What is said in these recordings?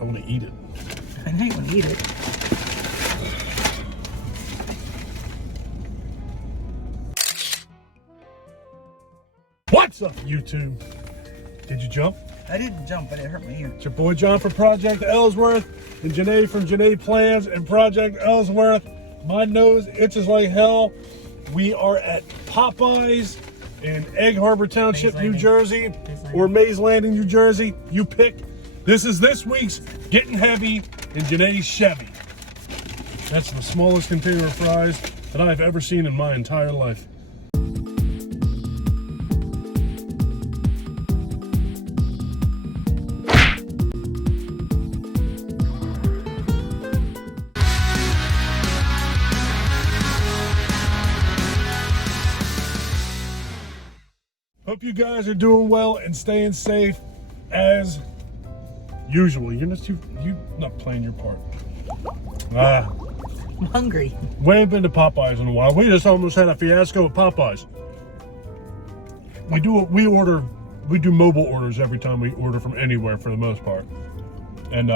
I want to eat it. I know you want to eat it. What's up, YouTube? Did you jump? I didn't jump, but it hurt my ear. It's your boy John from Project Ellsworth and Janae from Janae Plans and Project Ellsworth. My nose itches like hell. We are at Popeyes in Egg Harbor Township, New Jersey, or Mays Landing, New Jersey. You pick. This is this week's Getting Heavy in Janae's Chevy. That's the smallest container of fries that I've ever seen in my entire life. Hope you guys are doing well and staying safe as usual. You're not playing your part. I'm hungry. We ain't been to Popeyes in a while. We just almost had a fiasco at Popeyes. We do mobile orders every time we order from anywhere for the most part. And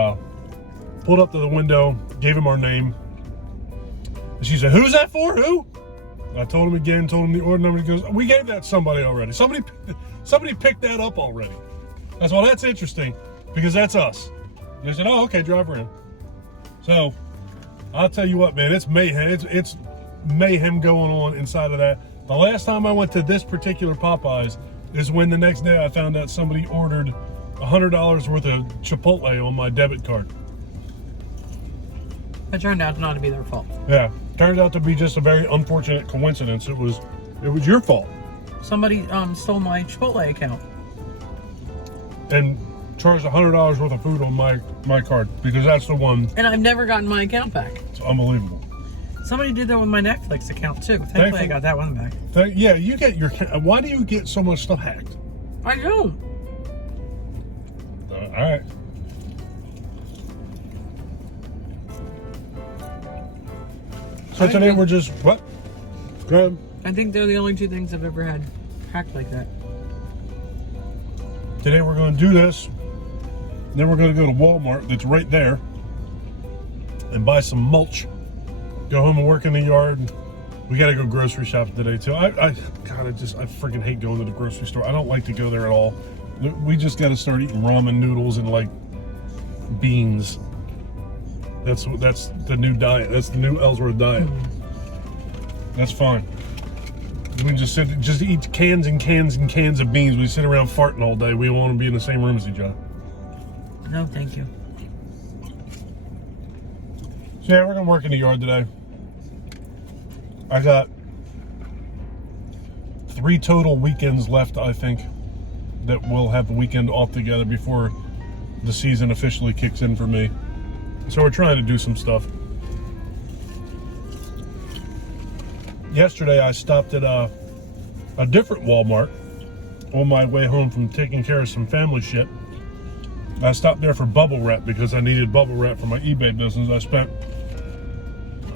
pulled up to the window, gave him our name. And she said, "Who's that for? Who?" I told him again, told him the order number. He goes, "We gave that to somebody already. Somebody picked that up already." I said, "Well, that's interesting because that's us." And I said, "Oh, okay, drive her in." So I'll tell you what, man, it's mayhem. It's mayhem going on inside of that. The last time I went to this particular Popeyes is when the next day I found out somebody ordered $100 worth of Chipotle on my debit card. It turned out not to be their fault. Yeah, turned out to be just a very unfortunate coincidence. It was your fault. Somebody stole my Chipotle account and charged $100 worth of food on my card because that's the one. and I've never gotten my account back. It's unbelievable. Somebody did that with my Netflix account too. Thankfully I got that one back. Yeah, you get your. Why do you get so much stuff hacked? I don't. All right. So today we're just what? Go ahead. I think they're the only two things I've ever had hacked like that. Today we're going to do this. Then we're going to go to Walmart that's right there and buy some mulch. Go home and work in the yard. We got to go grocery shopping today too. I freaking hate going to the grocery store. I don't like to go there at all. We just got to start eating ramen noodles and like beans. That's the new diet. That's the new Ellsworth diet. That's fine. We just eat cans and cans and cans of beans. We sit around farting all day. We don't want to be in the same room as each other. No, thank you. So yeah, we're gonna work in the yard today. I got 3 total weekends left, I think, that we'll have the weekend off together before the season officially kicks in for me. So we're trying to do some stuff. Yesterday I stopped at a different Walmart on my way home from taking care of some family shit. I stopped there for bubble wrap because I needed bubble wrap for my eBay business. I spent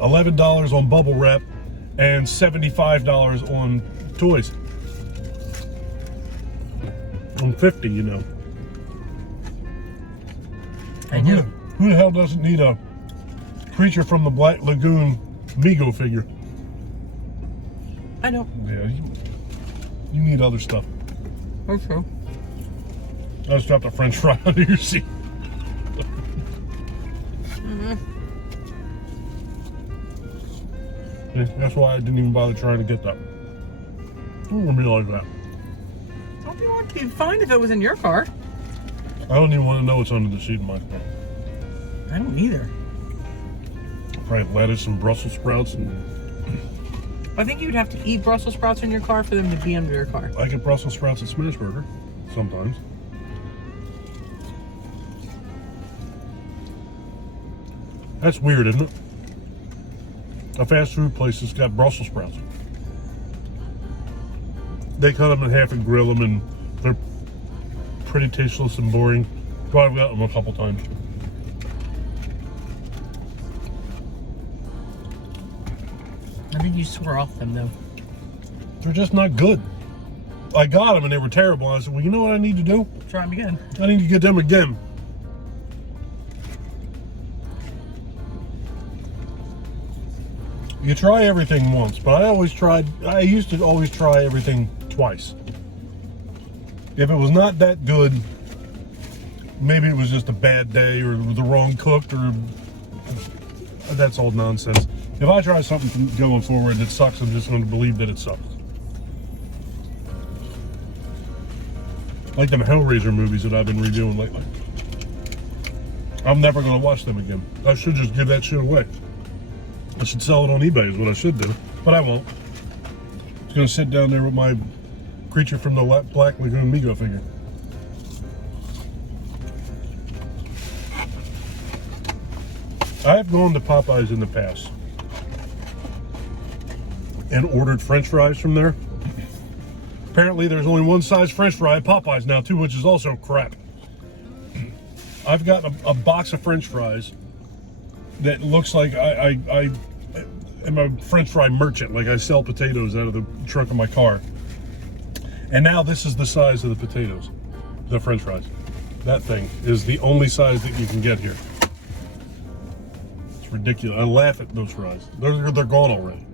$11 on bubble wrap and $75 on toys. On 50, you know. I do. Who the hell doesn't need a Creature from the Black Lagoon Mego figure? I know. Yeah, you need other stuff. Okay. I just dropped a French fry under your seat. Yeah, that's why I didn't even bother trying to get that. I don't want to be like that. Don't you want to be fine if it was in your car? I don't even want to know what's under the seat of my car. I don't either. Probably lettuce and Brussels sprouts. And I think you'd have to eat Brussels sprouts in your car for them to be under your car. I get Brussels sprouts at Smashburger sometimes. That's weird, isn't it? A fast food place has got Brussels sprouts. They cut them in half and grill them, and they're pretty tasteless and boring. But I've got them a couple times. I think you swore off them though. They're just not good. I got them and they were terrible. I said, well, you know what I need to do? Try them again. I need to get them again. You try everything once, but I used to always try everything twice. If it was not that good, maybe it was just a bad day or the wrong cook, or that's all nonsense. If I try something going forward that sucks, I'm just going to believe that it sucks. Like them Hellraiser movies that I've been reviewing lately. I'm never going to watch them again. I should just give that shit away. I should sell it on eBay is what I should do, but I won't. I'm just going to sit down there with my Creature from the Black Lagoon Mego figure. I've gone to Popeyes in the past and ordered French fries from there. Apparently there's only one size French fry at Popeyes now too, which is also crap. I've got a box of French fries that looks like I am a French fry merchant, like I sell potatoes out of the trunk of my car. And now this is the size of the potatoes, the French fries. That thing is the only size that you can get here. It's ridiculous. I laugh at those fries. They're gone already.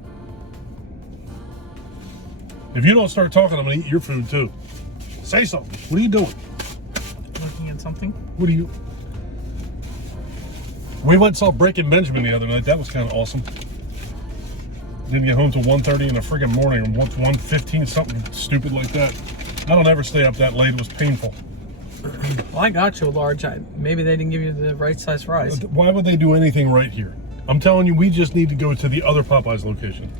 If you don't start talking, I'm gonna eat your food too. Say something. What are you doing? Looking at something. What are you? We went and saw Breaking Benjamin the other night. That was kind of awesome. Didn't get home till 1:30 in the friggin' morning, or 1:15, something stupid like that. I don't ever stay up that late. It was painful. Well, I got you a large. Maybe they didn't give you the right size fries. Why would they do anything right here? I'm telling you, we just need to go to the other Popeyes location.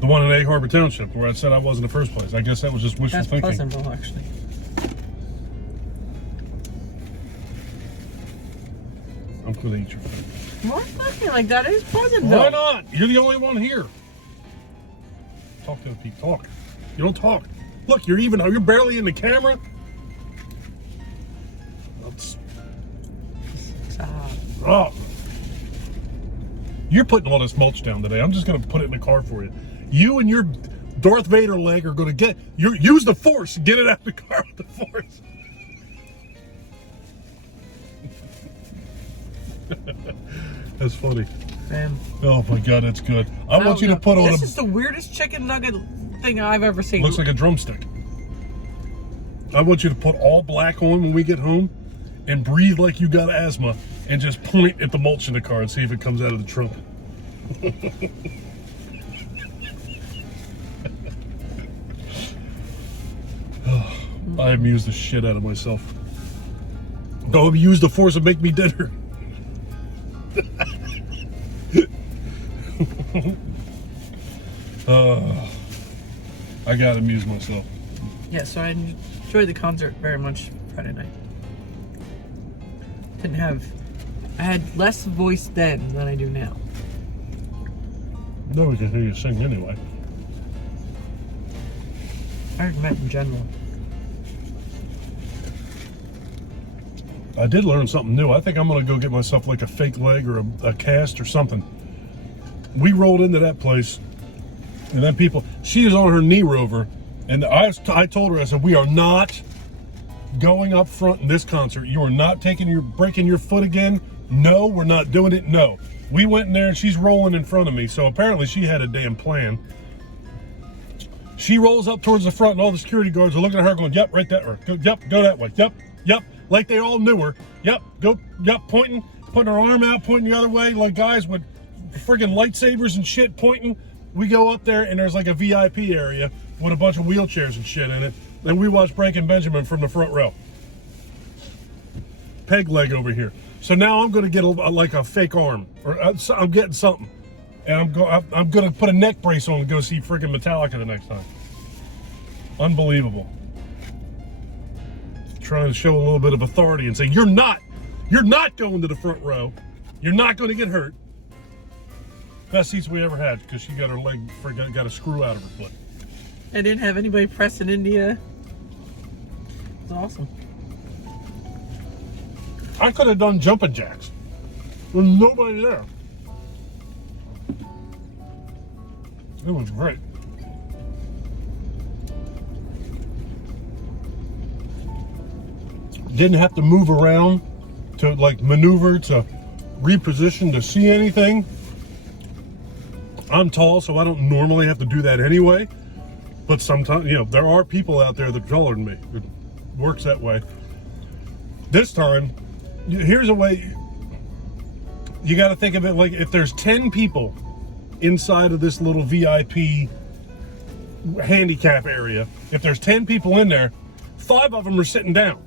The one in Egg Harbor Township, where I said I was in the first place. I guess that was just wishful thinking. That's Pleasantville, actually. I'm going to eat your food. Why talking like that? It's Pleasantville. Why not? You're the only one here. Talk to the people. Talk. You don't talk. Look, you're barely in the camera. Oh. You're putting all this mulch down today. I'm just going to put it in the car for you. You and your Darth Vader leg are going to use the force. Get it out of the car with the force. That's funny. Man. Oh my God, that's good. I want you to put on This is the weirdest chicken nugget thing I've ever seen. Looks like a drumstick. I want you to put all black on when we get home and breathe like you got asthma and just point at the mulch in the car and see if it comes out of the trunk. I amuse the shit out of myself. Go use the force and make me dinner. I gotta amuse myself. Yeah, so I enjoyed the concert very much Friday night. I had less voice then than I do now. Nobody can hear you sing anyway. I meant in general. I did learn something new. I think I'm gonna go get myself like a fake leg or a cast or something. We rolled into that place, and then she is on her knee rover, and I told her, I said, we are not going up front in this concert. You are not breaking your foot again. No, we're not doing it. No. We went in there and she's rolling in front of me. So apparently she had a damn plan. She rolls up towards the front and all the security guards are looking at her going, yep, right that way. Yep, go that way. Yep. Like they all knew her. Yep, pointing, putting her arm out, pointing the other way, like guys with friggin' lightsabers and shit pointing. We go up there and there's like a VIP area with a bunch of wheelchairs and shit in it. And we watch Breaking Benjamin from the front row. Peg leg over here. So now I'm going to get like a fake arm, or I'm getting something, and I'm going to put a neck brace on and go see freaking Metallica the next time. Unbelievable. Trying to show a little bit of authority and say you're not going to the front row. You're not going to get hurt. Best seats we ever had because she got her leg got a screw out of her foot. I didn't have anybody pressing India. It was awesome. I could have done jumping jacks with nobody there. It was great. Didn't have to move around to like maneuver to reposition to see anything. I'm tall, so I don't normally have to do that anyway. But sometimes, you know, there are people out there that are taller than me. It works that way. This time, here's a way. You got to think of it like if there's 10 people inside of this little VIP handicap area, if there's 10 people in there, 5 of them are sitting down.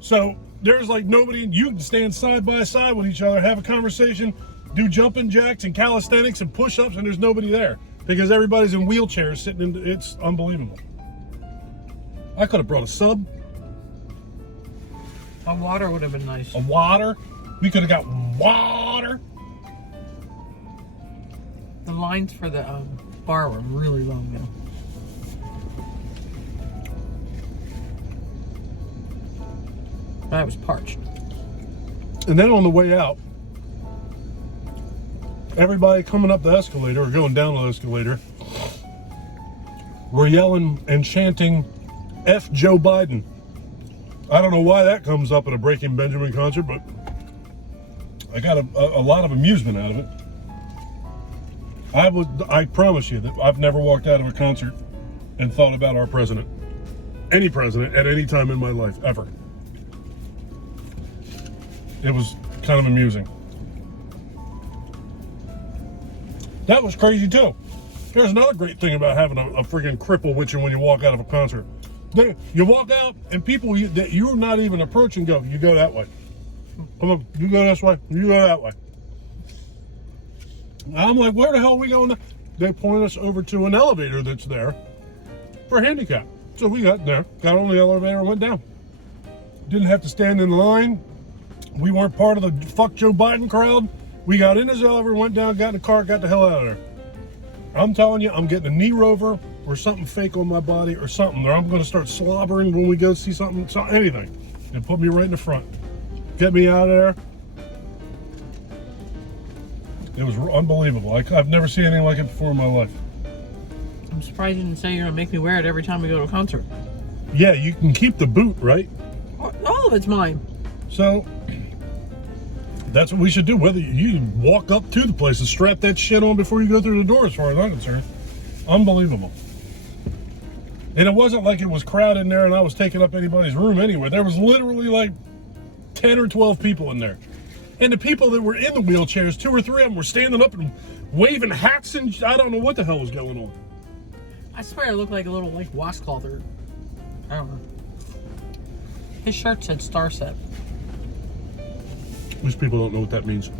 So there's like nobody, you can stand side by side with each other, have a conversation, do jumping jacks and calisthenics and push-ups, and there's nobody there because everybody's in wheelchairs sitting in, it's unbelievable. I could have brought a sub. A water would have been nice. A water. We could have got water. The lines for the bar were really long now. I was parched. And then on the way out, everybody coming up the escalator or going down the escalator were yelling and chanting F Joe Biden. I don't know why that comes up at a Breaking Benjamin concert, but I got a lot of amusement out of it. I promise you that I've never walked out of a concert and thought about our president. Any president at any time in my life, ever. It was kind of amusing. That was crazy too. There's another great thing about having a freaking cripple with you when you walk out of a concert. You walk out and people that you're not even approaching go, you go that way. Come on, you go this way, you go that way. I'm like, where the hell are we going? They point us over to an elevator that's there for handicap. So we got there, got on the elevator and went down. Didn't have to stand in line. We weren't part of the fuck Joe Biden crowd. We got in his elevator, went down, got in the car, got the hell out of there. I'm telling you, I'm getting a knee rover or something fake on my body or something. Or I'm going to start slobbering when we go see something, anything. And put me right in the front. Get me out of there. It was unbelievable. I've never seen anything like it before in my life. I'm surprised you didn't say you're going to make me wear it every time we go to a concert. Yeah, you can keep the boot, right? All of it's mine. So, that's what we should do. Whether you walk up to the place and strap that shit on before you go through the door, as far as I'm concerned. Unbelievable. And it wasn't like it was crowded in there and I was taking up anybody's room anywhere. There was literally like 10 or 12 people in there. And the people that were in the wheelchairs, 2 or 3 of them were standing up and waving hats and I don't know what the hell was going on. I swear it looked like a little like washcloth or I don't know. His shirt said Star Set. Most people don't know what that means.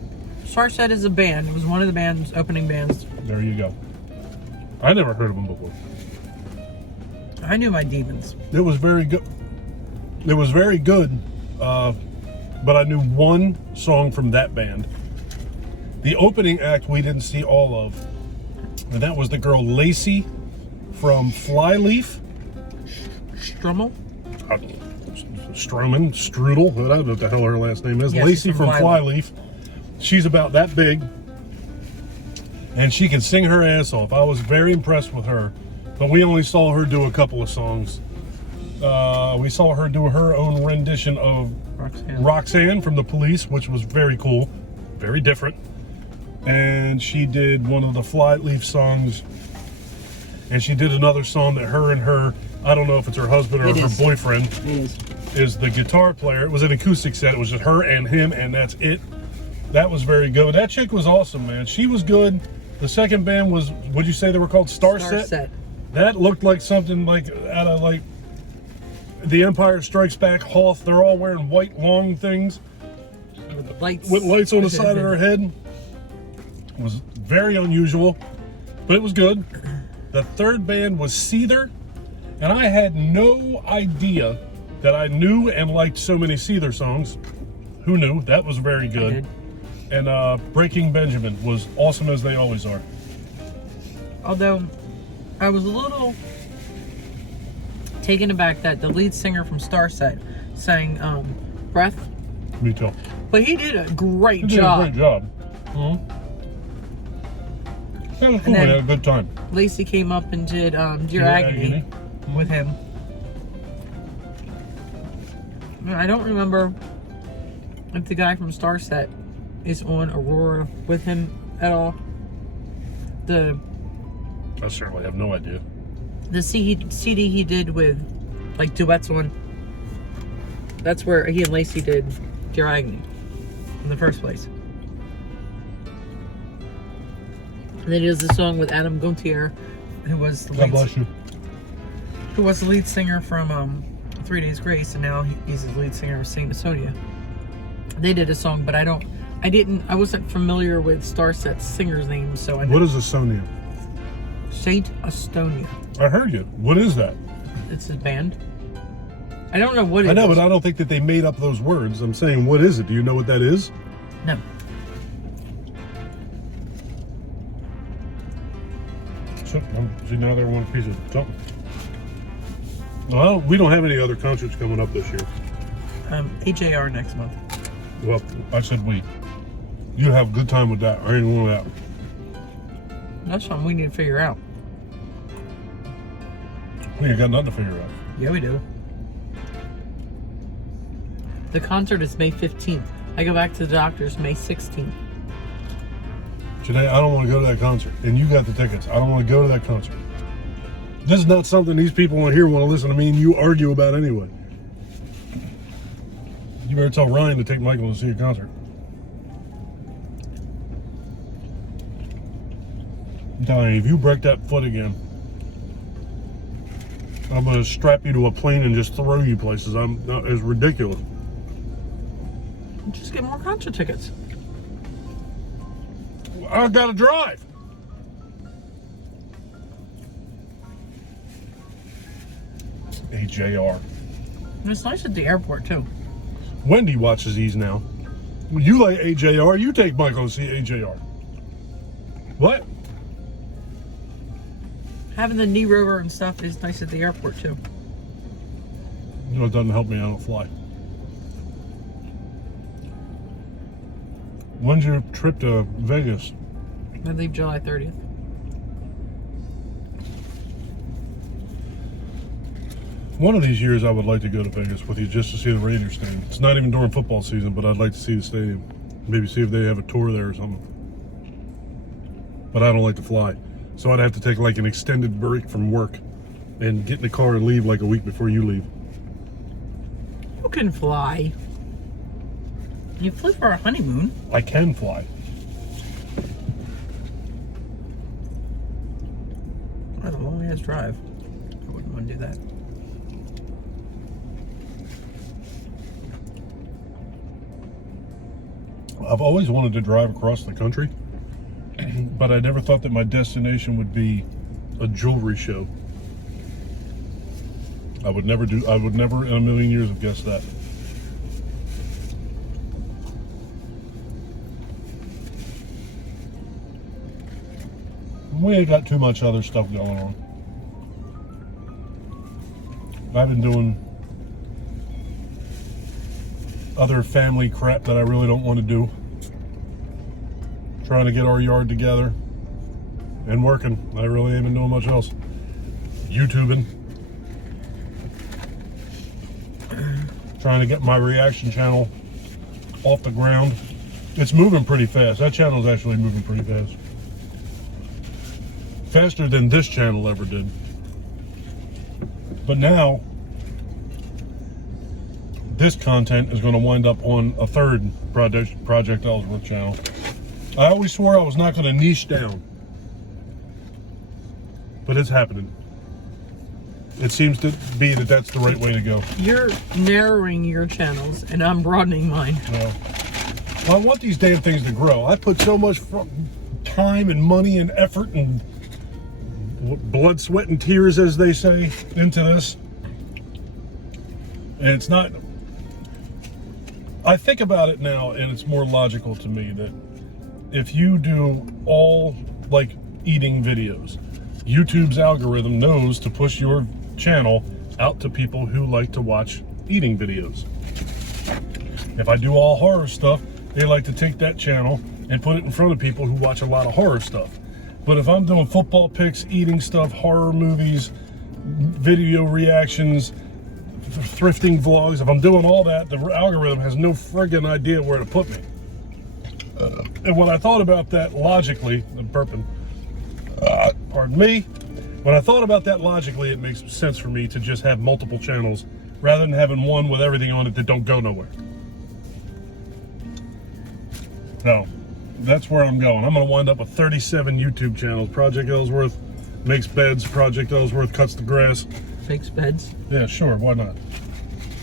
Star Set is a band. It was one of the band's opening bands. There you go. I never heard of them before. I knew my demons. It was very good. It was very good, but I knew one song from that band. The opening act we didn't see all of, and that was the girl Lacey from Flyleaf. Strummel? Strudel, I don't know what the hell her last name is. Yeah, Lacey from Flyleaf. She's about that big, and she can sing her ass off. I was very impressed with her, but we only saw her do a couple of songs. We saw her do her own rendition of Roxanne from The Police, which was very cool, very different. And she did one of the Flyleaf songs, and she did another song that her, I don't know if it's her husband or her boyfriend, is the guitar player. It was an acoustic set. It was just her and him, and that's it. That was very good. That chick was awesome, man. She was good. The second band was, what'd you say they were called? Star Set? That looked like something like out of like The Empire Strikes Back, Hoth. They're all wearing white long things with lights on the side of their head. It was very unusual, but it was good. The third band was Seether, and I had no idea that I knew and liked so many Seether songs. Who knew? That was very good. And Breaking Benjamin was awesome as they always are. Although, I was a little taken aback that the lead singer from Star Set sang Breath. Me too. But he did a great job. He did a great job. Mm-hmm. That was cool. We had a good time. Lacey came up and did Dear Agony with him. I don't remember if the guy from Starset is on Aurora with him at all. I certainly have no idea. The CD he did with like duets on. That's where he and Lacey did Dear Agony in the first place. And then he does the song with Adam Gontier, who was the lead singer from 3 Days Grace, and now he's the lead singer of Saint Estonia. They did a song, but I wasn't familiar with Starset's singer's name, so I. What is Estonia? Saint Estonia. I heard you. What is that? It's a band. I don't know what it is. I know, but I don't think that they made up those words. I'm saying, what is it? Do you know what that is? No. See, now they're one piece of something. Well, we don't have any other concerts coming up this year. AJR next month. Well, I said we. You have a good time with that. I ain't one of that. That's something we need to figure out. We ain't got nothing to figure out. Yeah, we do. The concert is May 15th. I go back to the doctor's May 16th. Today, I don't want to go to that concert. And you got the tickets. I don't want to go to that concert. This is not something these people on here want to listen to me and you argue about anyway. You better tell Ryan to take Michael to see a concert. I'm telling you, if you break that foot again, I'm going to strap you to a plane and just throw you places. It's ridiculous. Just get more concert tickets. I got to drive. AJR. It's nice at the airport, too. Wendy watches these now. When you like AJR, you take Michael to see AJR. What? Having the knee rover and stuff is nice at the airport, too. You know, it doesn't help me. I don't fly. When's your trip to Vegas? I leave July 30th. One of these years, I would like to go to Vegas with you just to see the Raiders stadium. It's not even during football season, but I'd like to see the stadium. Maybe see if they have a tour there or something. But I don't like to fly. So I'd have to take like an extended break from work and get in the car and leave like a week before you leave. You can fly. You flew for a honeymoon. I can fly. That's a long ass drive. I wouldn't want to do that. I've always wanted to drive across the country, but I never thought that my destination would be a jewelry show. I would never in a million years have guessed that. We ain't got too much other stuff going on. I've been doing other family crap that I really don't want to do. Trying to get our yard together and working. I really ain't been doing much else. YouTubing. Trying to get my reaction channel off the ground. It's moving pretty fast. That channel is actually moving pretty fast. Faster than this channel ever did. But now, this content is going to wind up on a third Project Ellsworth channel. I always swore I was not going to niche down. But it's happening. It seems to be that that's the right way to go. You're narrowing your channels, and I'm broadening mine. Well, I want these damn things to grow. I put so much time and money and effort and blood, sweat, and tears, as they say, into this. And it's not... I think about it now, and it's more logical to me that if you do all, like, eating videos, YouTube's algorithm knows to push your channel out to people who like to watch eating videos. If I do all horror stuff, they like to take that channel and put it in front of people who watch a lot of horror stuff. But if I'm doing football picks, eating stuff, horror movies, video reactions, thrifting vlogs, if I'm doing all that, the algorithm has no friggin' idea where to put me. And when I thought about that logically, I'm burping, pardon me. When I thought about that logically, it makes sense for me to just have multiple channels rather than having one with everything on it that don't go nowhere. No, that's where I'm going. I'm going to wind up with 37 YouTube channels. Project Ellsworth makes beds. Project Ellsworth cuts the grass. Makes beds. Yeah, sure. Why not?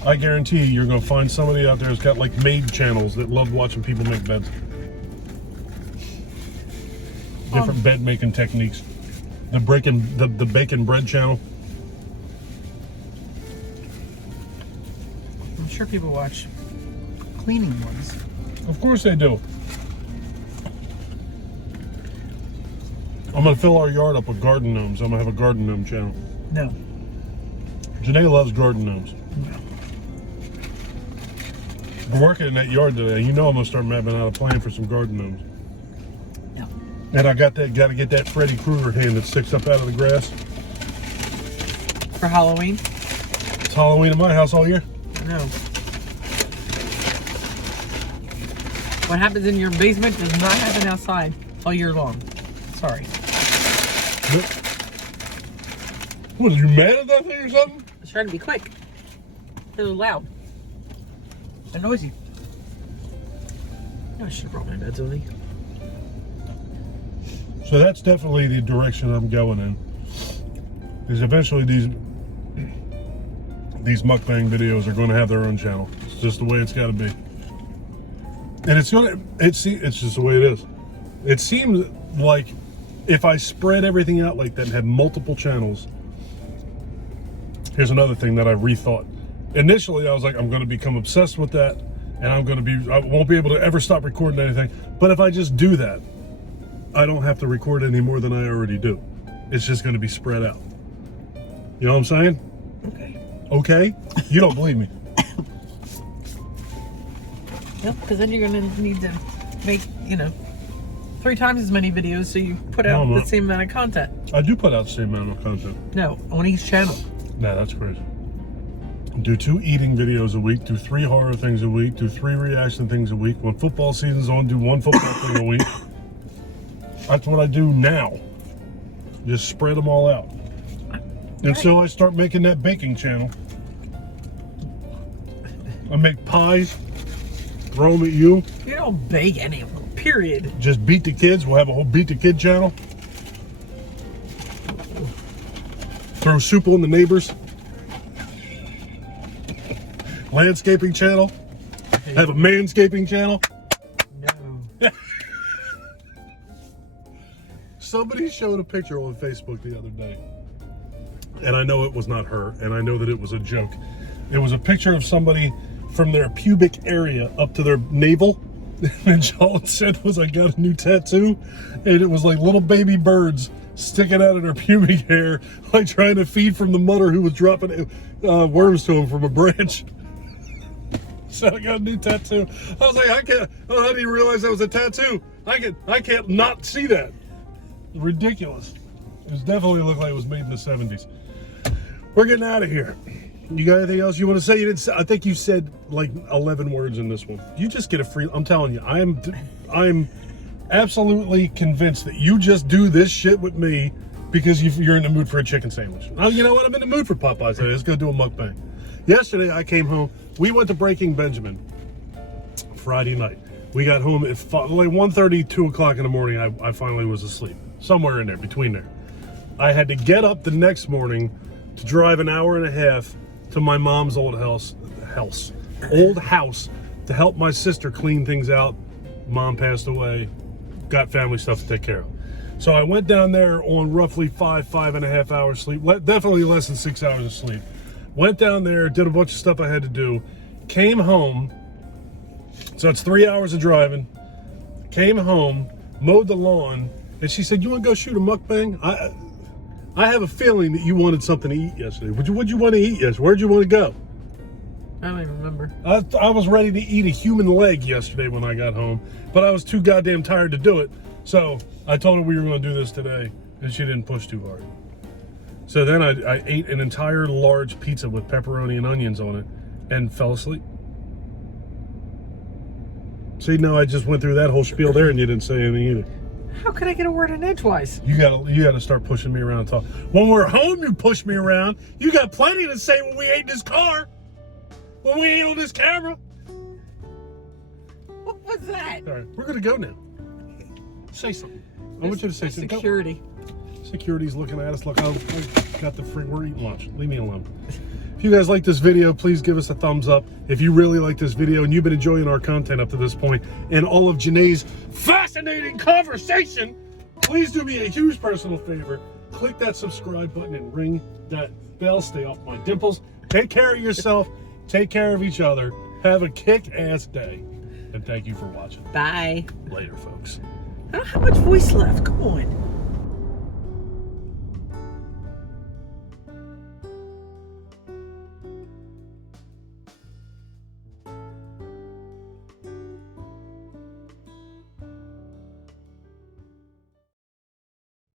I guarantee you're going to find somebody out there who's got like maid channels that love watching people make beds. Different bed making techniques. The bacon bread channel. I'm sure people watch cleaning ones. Of course they do. I'm going to fill our yard up with garden gnomes. I'm going to have a garden gnome channel. No. Janae loves garden gnomes. No. We're working in that yard today. You know I'm going to start mapping out a plan for some garden gnomes. No. And I got to get that Freddy Krueger hand that sticks up out of the grass. For Halloween? It's Halloween in my house all year. No. What happens in your basement does not happen outside all year long. Sorry. What, are you mad at that thing or something? I was trying to be quick. It was loud. And noisy. I should have brought my meds with me. So that's definitely the direction I'm going in. Because eventually these mukbang videos are going to have their own channel. It's just the way it's got to be. And it's just the way it is. It seems like if I spread everything out like that and had multiple channels, here's another thing that I rethought. Initially, I was like, I'm going to become obsessed with that, and I won't be able to ever stop recording anything. But if I just do that, I don't have to record any more than I already do. It's just going to be spread out. You know what I'm saying? Okay. Okay? You don't believe me. Yep, because then you're going to need to make, 3 times as many videos so you put out the same amount of content. I do put out the same amount of content. No, on each channel. Nah, that's crazy. Do 2 eating videos a week, do 3 horror things a week, do 3 reaction things a week. When football season's on, do 1 football thing a week. That's what I do now. Just spread them all out. Until I start making that baking channel. I make pies, throw them at you. You don't bake any of them, period. Just beat the kids. We'll have a whole beat the kid channel. Throw soup on the neighbors. Landscaping channel. Have a manscaping channel. No. Somebody showed a picture on Facebook the other day. And I know it was not her, and I know that it was a joke. It was a picture of somebody from their pubic area up to their navel. And all it said was, I got a new tattoo. And it was like little baby birds sticking out of their pubic hair, like trying to feed from the mother who was dropping worms to him from a branch. So I got a new tattoo. I was like, I didn't even realize that was a tattoo. I can't not see that. Ridiculous. It definitely looked like it was made in the 70s. We're getting out of here. You got anything else you want to say? You didn't say, I think you said like 11 words in this one. You just get a free, I'm telling you, I'm absolutely convinced that you just do this shit with me because you're in the mood for a chicken sandwich. Oh, you know what? I'm in the mood for Popeyes today. Let's go do a mukbang. Yesterday I came home. We went to Breaking Benjamin Friday night. We got home at like 1:30, 2 o'clock in the morning. I finally was asleep. Somewhere in there, between there. I had to get up the next morning to drive an hour and a half to my mom's old house to help my sister clean things out. Mom passed away, got family stuff to take care of. So I went down there on roughly 5.5 hours sleep, definitely less than 6 hours of sleep. Went down there, did a bunch of stuff I had to do, came home, so that's 3 hours of driving, came home, mowed the lawn, and she said, you want to go shoot a mukbang? I have a feeling that you wanted something to eat yesterday. What'd you want to eat yesterday? Where'd you want to go? I don't even remember. I was ready to eat a human leg yesterday when I got home, but I was too goddamn tired to do it. So I told her we were going to do this today, and she didn't push too hard. So then I ate an entire large pizza with pepperoni and onions on it and fell asleep. See, now I just went through that whole spiel there and you didn't say anything either. How could I get a word in edgewise? You gotta start pushing me around and talk. When we're home, you push me around. You got plenty to say when we ate in this car. When we ate on this camera. What was that? All right, we're gonna go now. Say something. I want you to say something. Security. Security's looking at us. Look, I got the free. We're eating lunch. Leave me alone. If you guys like this video, please give us a thumbs up. If you really like this video and you've been enjoying our content up to this point and all of Janae's fascinating conversation, please do me a huge personal favor. Click that subscribe button and ring that bell. Stay off my dimples. Take care of yourself. Take care of each other. Have a kick-ass day. And thank you for watching. Bye. Later, folks. I don't have much voice left. Come on.